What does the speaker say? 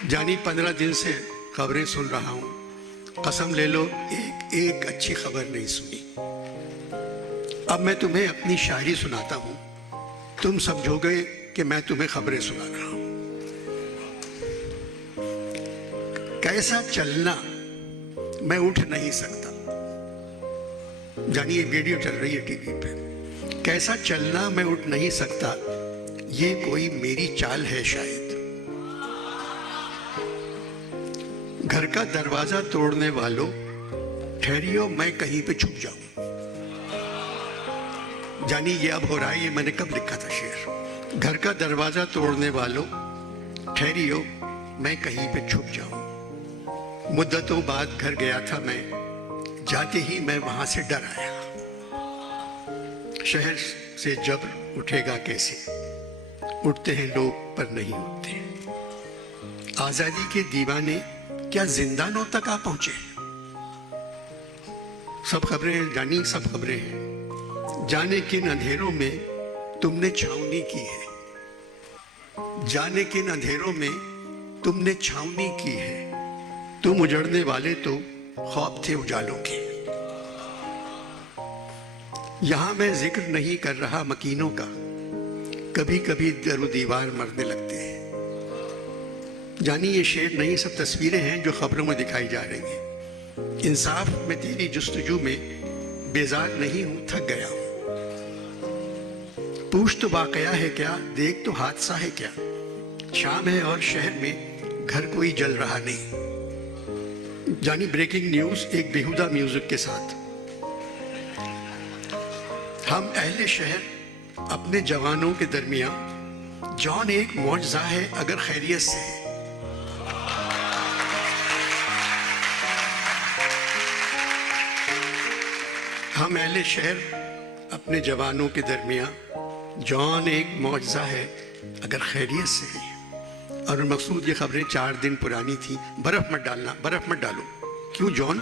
جانی 15 دن سے خبریں سن رہا ہوں، قسم لے لو ایک اچھی خبر نہیں سنی۔ اب میں تمہیں اپنی شاعری سناتا ہوں، تم سمجھو گے کہ میں تمہیں خبریں سنا رہا ہوں۔ کیسا چلنا میں اٹھ نہیں سکتا، جانی یہ ویڈیو چل رہی ہے ٹی وی پہ۔ کیسا چلنا میں اٹھ نہیں سکتا، یہ کوئی میری چال ہے شاید۔ گھر کا دروازہ توڑنے والوں ٹھہریو میں کہیں پہ چھپ جاؤں۔ جانی یہ اب ہو رہا ہے، یہ میں نے کب لکھا تھا شعر۔ گھر کا دروازہ توڑنے والوں ٹھہریو میں کہیں پہ چھپ جاؤں۔ مدتوں بعد گھر گیا تھا میں، جاتے ہی میں وہاں سے ڈر آیا۔ شہر سے جبر اٹھے گا کیسے، اٹھتے ہیں لوگ پر نہیں اٹھتے۔ آزادی کے دیوانے کیا زندانوں تک آ پہنچے؟ سب خبریں ہیں جانی، سب خبریں ہیں۔ جانے کن اندھیروں میں تم نے چھاؤنی کی ہے، جانے کن اندھیروں میں تم نے چھاؤنی کی ہے۔ تم اجڑنے والے تو خواب تھے اجالوں کے۔ یہاں میں ذکر نہیں کر رہا مکینوں کا، کبھی کبھی در و دیوار مرنے لگتے ہیں۔ جانی یہ شعر نہیں، سب تصویریں ہیں جو خبروں میں دکھائی جا رہی ہیں۔ انصاف میں تیری جستجو میں بیزار نہیں ہوں، تھک گیا ہوں۔ پوچھ تو واقعہ ہے کیا، دیکھ تو حادثہ ہے کیا۔ شام ہے اور شہر میں گھر کوئی جل رہا نہیں۔ جانی بریکنگ نیوز ایک بیہودہ میوزک کے ساتھ۔ ہم اہل شہر اپنے جوانوں کے درمیان، جان ایک معجزہ ہے اگر خیریت سے ہے۔ ہم اہل شہر اپنے جوانوں کے درمیان، جان ایک معجزہ ہے اگر خیریت سے ہے۔ اور مقصود یہ خبریں 4 دن پرانی تھیں۔ برف مت ڈالنا، برف مت ڈالو۔ کیوں جان؟